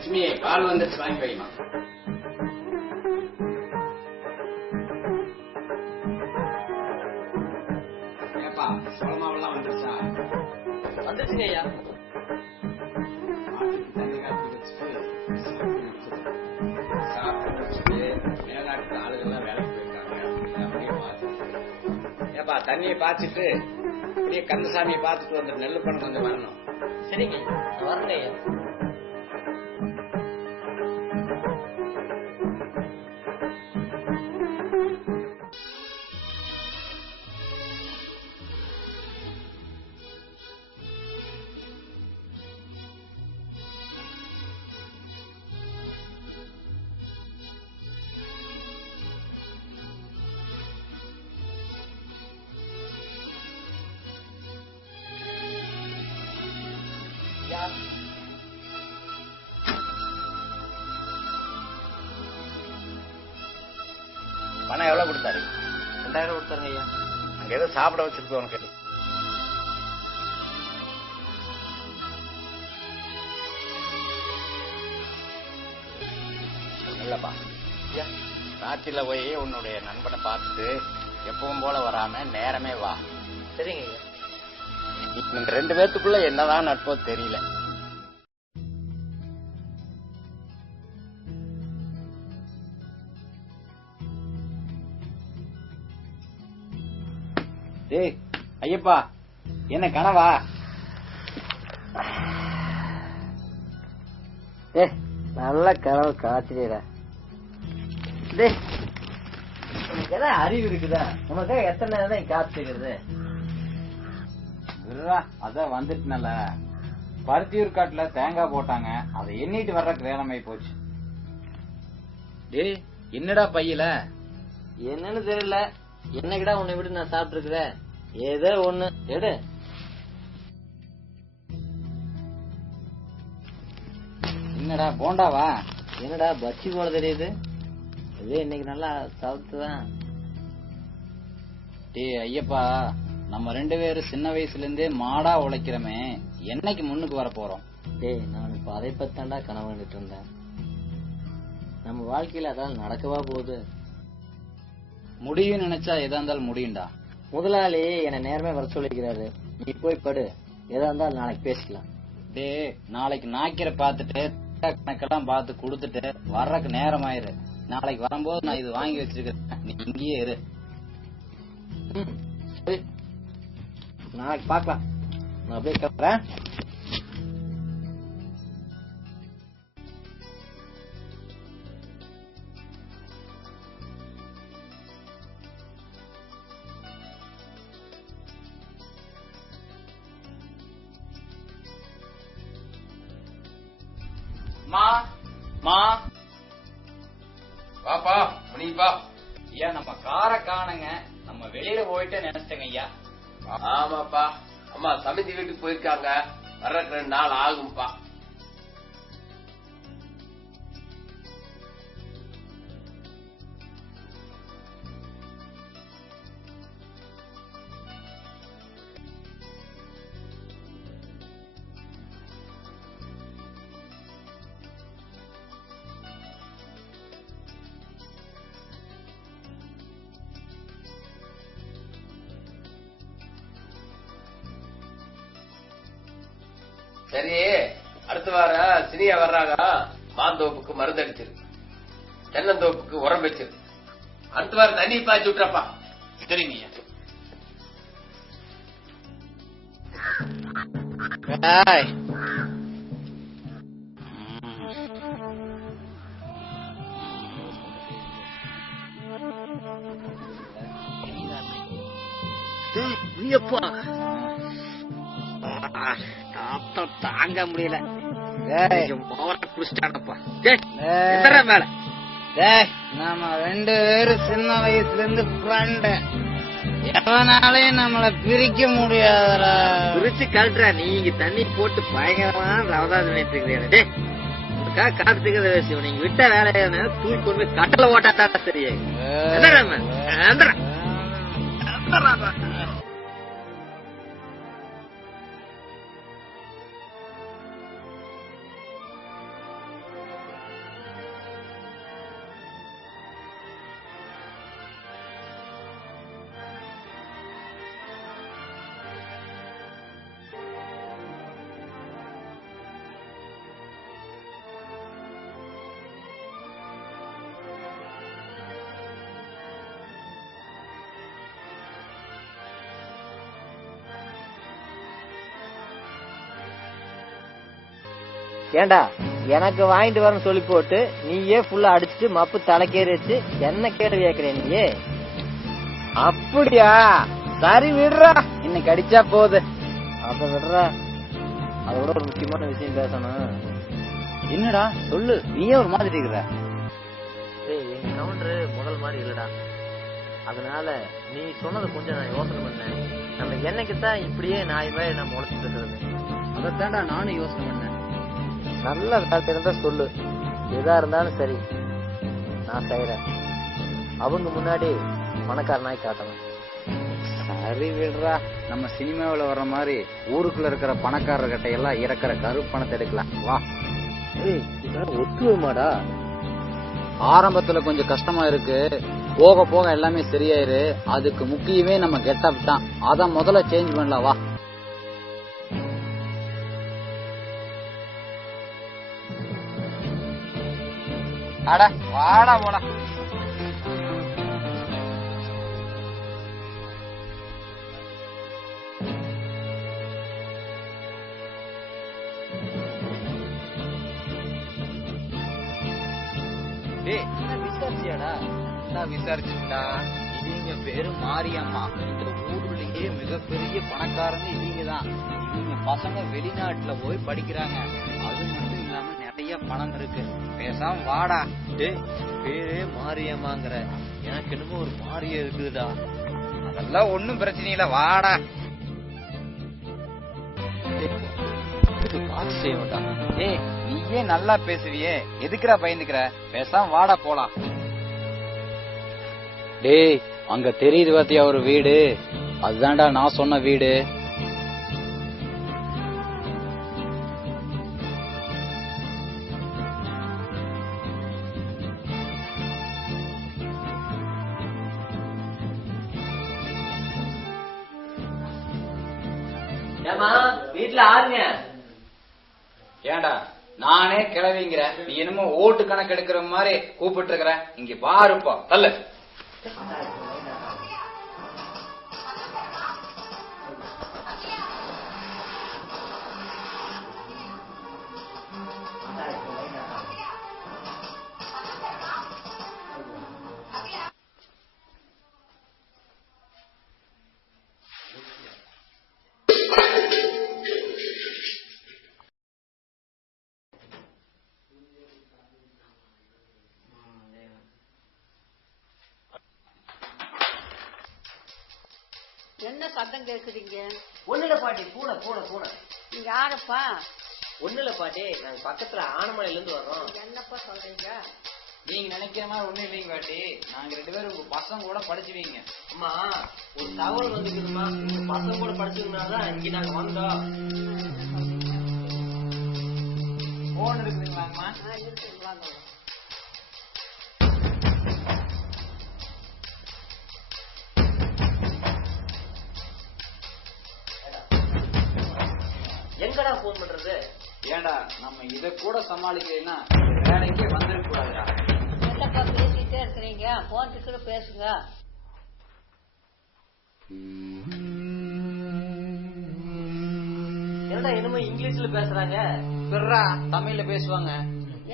லட்சுமி பால் வந்துச்சு, வாங்கி வைமா. ஏப்பா சோளமாவெல்லாம் வந்துருச்சா? வந்துருச்சுங்க ஐயா. தண்ணி காப்பி வச்சுட்டு சாப்பிட்டு வச்சுட்டு மேலாட்டு ஆளுகள்லாம் வேலைக்கு போயிருக்காங்க. அப்படியே பார்த்து ஏப்பா தண்ணியை பாய்ச்சிட்டு அப்படியே கந்தசாமியை பார்த்துட்டு வந்து நெல்லு பண்ண கொஞ்சம் வரணும். சரிங்க வரங்க ஐயா. பணம் எவ்வளவு கொடுத்தாரு? 2000 கொடுத்தாருங்க ஐயா. அங்க ஏதோ சாப்பிட வச்சிருக்கு உனக்கு. இல்லப்பா ராத்திரில போய் உன்னுடைய நண்பனை பார்த்துட்டு எப்பவும் போல வராம நேரமே வா. சரிங்க ஐயா. இந்த 2 பேத்துக்குள்ள என்னதான் நட்போ தெரியல. டேய் ஐயப்பா, என்ன கனவா? நல்ல கனவு காய்ச்சிடா. உனக்கு ஏதாவது அறிவு இருக்குதா? உனக்காக எத்தனை நேரம் தான் காத்துக்கிறது? அதான் வந்துட்டுனால பருத்தியூர் காட்டுல தேங்காய் போட்டாங்க, அதை எண்ணிட்டு வர்றதுக்கு வேலைமை போச்சு. டேய் என்னடா பையில? என்னன்னு தெரியல. என்னக்கிடா உன்னை விட்டு நான் சாப்பிட்டு இருக்கிறேன். ஏதோ ஒண்ணு எடு. என்னடா போண்டாவா? என்னடா பச்சி போல தெரியுது? இதே இன்னைக்கு நல்லா சாப்பிட்டுதான். டேய் ஐயப்பா, நம்ம 2 பேரும் சின்ன வயசுல இருந்தே மாடா உழைக்கிறோமே, என்னைக்கு முன்னுக்கு வர போறோம்? டேய் நான் இப்ப அதை பத்தாண்டா கனவு கண்டுட்டு இருந்தேன். நம்ம வாழ்க்கையில அதான் நடக்கவா போகுது. முடியும் நினைச்சா எதா இருந்தாலும் முடியும்டா. முதலாளி என்ன நேரமே வர சொல்லிக்கிறாரு. நீ போய் படு, எதா இருந்தாலும் நாளைக்கு பேசிக்கலாம். டேய் நாளைக்கு நாய்க்கிற பாத்துட்டு கணக்கெல்லாம் பார்த்து கொடுத்துட்டு வர்றதுக்கு நேரம் ஆயிரு. நாளைக்கு வரும்போது நான் இது வாங்கி வச்சிருக்கேன், நீ இங்கேயே இரு. சரி நாளைக்கு பாக்கலாம். நான் அப்படியே கிளம்புறேன். வாப்பா முனிப்பா. ஐயா நம்ம காரை காணுங்க, நம்ம வெளியில போயிட்டு நினைச்சேங்க ஐயா. ஆமாப்பா, அம்மா சமிதி வீட்டுக்கு போயிருக்காங்க, வர்றதுக்கு 2 நாள் ஆகும்பா. சரி, அடுத்த வாரம் சினியா வர்றாங்க. மாந்தோப்புக்கு மருந்து அடிச்சிரு, தென்னந்தோப்புக்கு உரம் வச்சிரு. அடுத்த வாரம் தண்ணி பாய்ச்சி விட்டுறப்பா. சரிங்க. தாங்க முடியல. நம்ம 2 பேரும் சின்ன வயசுல இருந்து ஃப்ரெண்டு, எவனாலையும் நம்மள பிரிக்க முடியாதடா. பிரிச்சு கழட்டுறா. நீங்க தண்ணி போட்டு பயங்கரமான ரவதா பண்ணிட்டு இருக்கிறீங்க. உனக்காக காத்துக்கிறது விஷயம். நீங்க விட்ட வேலையான தூக்கி கொண்டு போய் கட்டல ஓட்டாட்டா சரியா? ஏண்டா எனக்கு வாங்கிட்டு வரேன்னு சொல்லி போட்டு நீயே ஃபுல்லா அடிச்சுட்டு மப்பு தலைக்கேறி வச்சு என்ன கேள்வி கேட்கிறேன் நீயே? அப்படியா? சரி விடுறா, இன்னைக்கு அடிச்சா போகுது. அப்ப விடுறா. அதோட ஒரு முக்கியமான விஷயம் பேசணும். என்னடா சொல்லு, நீயே ஒரு மாதிரி இருக்கிற. எங்க கவுண்டரு முதல் மாதிரி இல்லடா. அதனால நீ சொன்னதை கொஞ்சம் நான் யோசனை பண்ணேன். நம்ம என்னைக்குத்தான் இப்படியே நாய் நம்ம உழைச்சிட்டு இருக்கிறது? அதைத்தாண்டா நானும் யோசனை பண்ணேன். நல்ல வேலை இருந்தா சொல்லு, எதா இருந்தாலும் சரி நான் செய்யறேன். அவங்க முன்னாடி பணக்கார நாய் காட்டணும். சரி விடுறா, நம்ம சினிமாவில் வர்ற மாதிரி ஊருக்குள்ள இருக்கிற பணக்காரர்கிட்ட எல்லாம் இறக்குற கருப்பு பணத்தை எடுக்கலாம் வா. இதெல்லாம் ஒத்துவமாடா? ஆரம்பத்துல கொஞ்சம் கஷ்டமா இருக்கு, போக போக எல்லாமே சரியாயிரு. அதுக்கு முக்கியமே நம்ம கெட்டப் தான், அத முதல்ல சேஞ்ச் பண்ணலாம் வா. அட வாடா போடா. விசாரிச்சியாடா? நான் விசாரிச்சுட்டா. இவங்க பேரு மாரியம்மா. இந்த ஊர்லயே மிகப்பெரிய பணக்காரங்க இவங்க தான். இவங்க பசங்க வெளிநாட்டுல போய் படிக்கிறாங்க. அது மட்டும் இல்லாம நிறைய பணம் இருக்கு. பேசாம வாடா. பேரே மாரியம்மாங்கிற, எனக்கு என்னமோ ஒரு மாரியம் இருக்குதுடா. அதெல்லாம் ஒண்ணும் பிரச்சனை இல்ல, வாடா. பார்த்து செய்வோம்டா. நீயே நல்லா பேசுவியே, எதுக்குறா பயந்துக்கிற? பேசாம வாடா போலாம். டேய், அங்க தெரியுது பாத்தியா ஒரு வீடு? அதுதான்டா நான் சொன்ன வீடு. வீட்டுல ஆளுங்க. ஏண்டா நானே கிளவிங்கிற, நீ என்னமோ ஓட்டு கணக்கு எடுக்கிற மாதிரி கூப்பிட்டு இருக்கிற. இங்க பாருப்பா தள்ளு. என்ன சத்தம் கேக்குறீங்க? ஒண்ணுல பாட்டி, பூனை பூனை பூனை. நீங்க யாரப்பா? ஒண்ணுல பாட்டி, நாங்க பக்கத்துல ஆனமலையில இருந்து வர்றோம். என்னப்பா சொல்றீங்க? நீங்க நினைக்கிற மாதிரி ஒண்ணும் இல்லைங்க பாட்டி. நாங்க 2 பேரும் உங்க பசங்க கூட படிச்சுவீங்க. அம்மா, ஒரு தகவல் வந்துக்குதுமா. உங்க பசங்க கூட படிச்சதுனாலதான் இங்க நாங்க வந்தோம். போன் இருக்குதுங்களாங்கம்மா? இருக்குங்களா? எங்கடா போன் பண்றது? ஏண்டா நம்ம இத கூட சமாளிக்கலைன்னா வேலைக்கே வந்துட கூடாதுடா. என்னப்பா பேசிட்டே இருக்கிறீங்க? போன் கூட பேசுங்க. என்னடா என்னமோ இங்கிலீஷ்ல பேசுறாங்க. பிறரா தமிழ்ல பேசுவாங்க.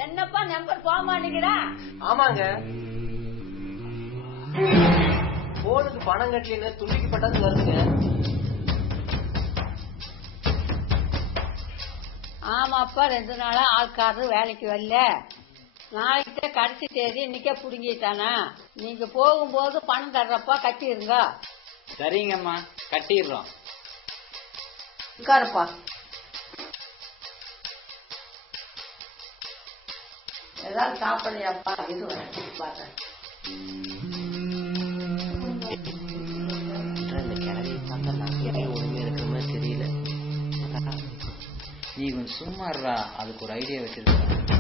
என்னப்பா நம்பர் போக மாட்டேங்கிறா? ஆமாங்க, போனுக்கு பணம் கட்டலின்னு துண்டிக்கப்பட்டது வருதுங்க. ஆமாப்பா, 2 நாளா ஆள்காரரு வேலைக்கு வரல. நாளைக்கு கடைசி தேதி, இன்னைக்கே புடுங்கிட்டானா? நீங்க போகும்போது பணம் தர்றப்பா கட்டிருங்க. சரிங்கம்மா, கட்டிடுறோம். உட்காருப்பா. ஏதாவது சாப்பிடலையாப்பா? இது பார்த்தேன். ஒண்ணுமே இருக்கிற மாதிரி தெரியல. நீ கொஞ்சம் சும்மா இருடா, அதுக்கு ஒரு ஐடியா வச்சிருக்க.